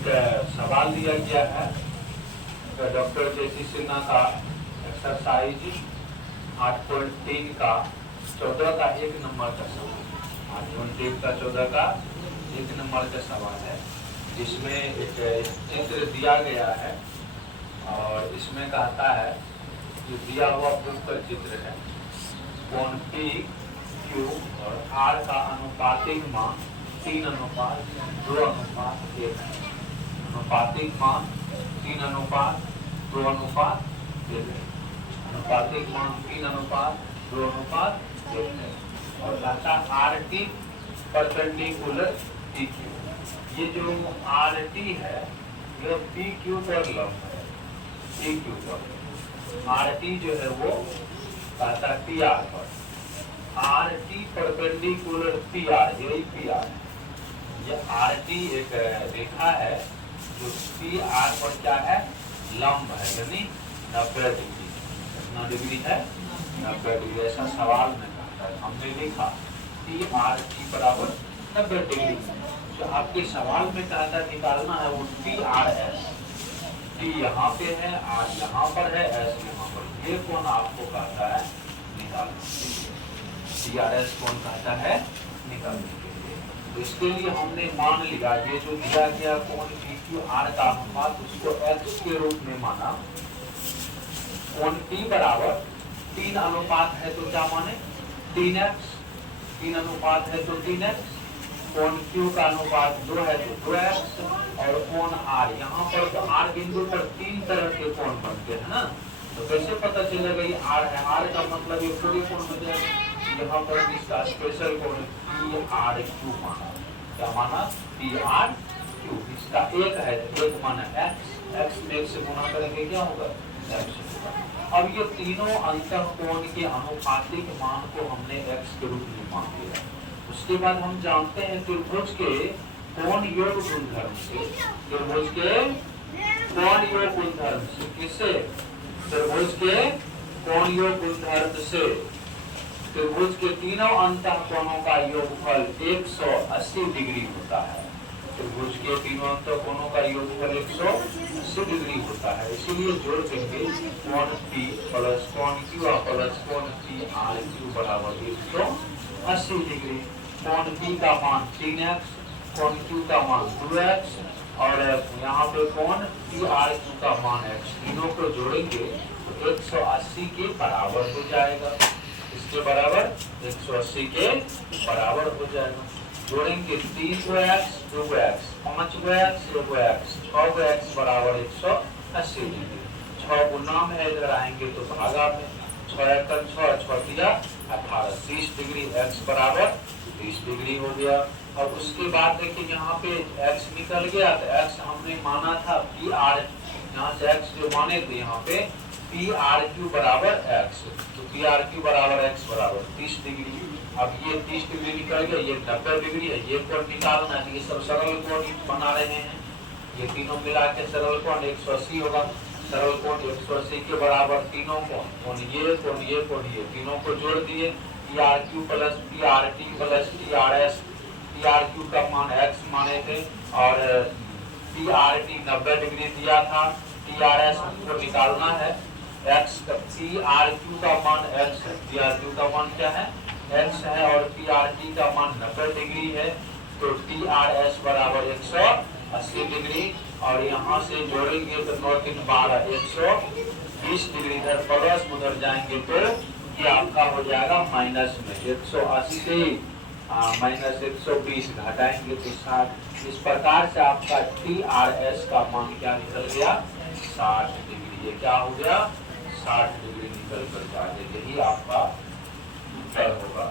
एक सवाल दिया गया है डॉक्टर जेसी सिन्हा का एक्सरसाइज 8.3 का 14 का 1 नंबर का सवाल। 8.3 का 14 का 1 नंबर का सवाल है, जिसमें एक चित्र दिया गया है और इसमें कहता है कि दिया हुआ वृत्त का चित्र है, कोण पी क्यू और आर का अनुपातिक मान 3:2:1 है। अनुपातिक मान 3:2:1 है। अनुपातिक मान 3:2:1 है और कहता R T perpendicular P Q. ये जो आर टी है यह पी क्यू पर लंब है। पी क्यू पर आर टी जो है वो कहता पी आर पर। R T perpendicular P R, यही पी आर है। ये आर टी एक रेखा है जो पी आर पर क्या है, लंब है, यानी 90 डिग्री। कितना डिग्री है, 90 डिग्री। ऐसा सवाल में कहता है, हमने लिखा पी आर टी बराबर 90 डिग्री। जो आपके सवाल में कहता निकालना है वो टी आर एस। टी यहाँ पे है, आर यहाँ पर है, एस यहाँ पर। ये कोण आपको कहता है निकालना। टी आर एस कोण कहता है निकालने के लिए। तो इसके लिए हमने मान लिया ये जो दिया गया कोण पी क्यू आर का अनुपात, उसको एक्स के रूप में माना। कोण पी बराबर 3 अनुपात है तो क्या माने 3x, 3 अनुपात है तो 3x। कोण क्यू का अनुपात 2 है तो 2x और कोण आर, यहाँ पर तो आर बिंदु पर 3 तरह के कोण बनते हैं ना, तो कैसे पता चलेगा ये आर है। आर का मतलब ये पूरी कोण हो जाएगा। यहाँ पर इसका स्पेशल कोण पी आर क्यू माना। क्या माना, पी आर क्यू। इसका एक है, एक माना एक्स, एक्स में एक से गुणा करेंगे क्या होगा, एक्स। अब ये तीनों अंतः कोण के अनुपातिक मान को हमने एक्स के रूप में मान लिया। उसके बाद हम जानते हैं त्रिभुज के कोण योग गुणधर्म से, त्रिभुज के कोण योग गुणधर्म से, किससे, त्रिभुज के कोण योग गुणधर्म से त्रिभुज के तीनों अंतः कोणों का योगफल 180 डिग्री होता है। त्रिभुज के तीनों अंतः कोणों का योगफल 180 डिग्री होता है। इसीलिए जोड़ देंगे कोण पी प्लस कोण क्यू प्लस कोण पी आर क्यू बराबर 180 डिग्री। कोण पी का मान 3x, कोण क्यू का मान 2x और यहाँ पे कोण पी आर क्यू का मान x। तीनों को जोड़ेंगे तो 180 के बराबर हो जाएगा। इसके बराबर 180 के बराबर हो जाएगा। जोड़ेंगे 3 को x, 2 को x, 5 को x, 1 को x, 6 को x बराबर 180 डिग्री। 6 गुना में इधर आएंगे तो भागा में 6 एकड़ 6, 6 दिया 18, 30 डिग्री। x बराबर 30 डिग्री हो गया। और उसके बाद देखिए यहाँ पे x निकल गया तो x हमने माना था पी आर, यहाँ से x जो माने थे यहाँ पे पी आर क्यू बराबर x, तो पी आर क्यू बराबर x बराबर 30 डिग्री। अब ये 30 डिग्री निकल गया, ये 90 डिग्री है। ये कोण निकालना है, ये सब सरल कोण बना रहे हैं। ये तीनों मिला के सरल कोण 180 होगा। सरल कोण 180 के बराबर तीनों कोण ये कोण ये कोण ये तीनों को जोड़ दिए। P R Q plus P R T plus P R S. P R Q का मान x माने थे और पी आर टी 90 डिग्री दिया था। पी आर एस हमको निकालना है। x पी आर क्यू का मान x है, पी आर क्यू का मान क्या है, x है और पी आर टी का मान 90 डिग्री है। तो टी आर एस बराबर 180 डिग्री और यहाँ से जोड़ेंगे तो 9 3 12 120 डिग्री। इधर प्लस उधर जाएंगे तो ये आपका हो जाएगा माइनस में 180 माइनस 120 घटाएंगे तो 60। इस प्रकार से आपका टी आर एस का मान क्या निकल गया, 60 डिग्री। ये क्या हो गया, 60 डिग्री निकल कर जाए। यही आपका उत्तर होगा।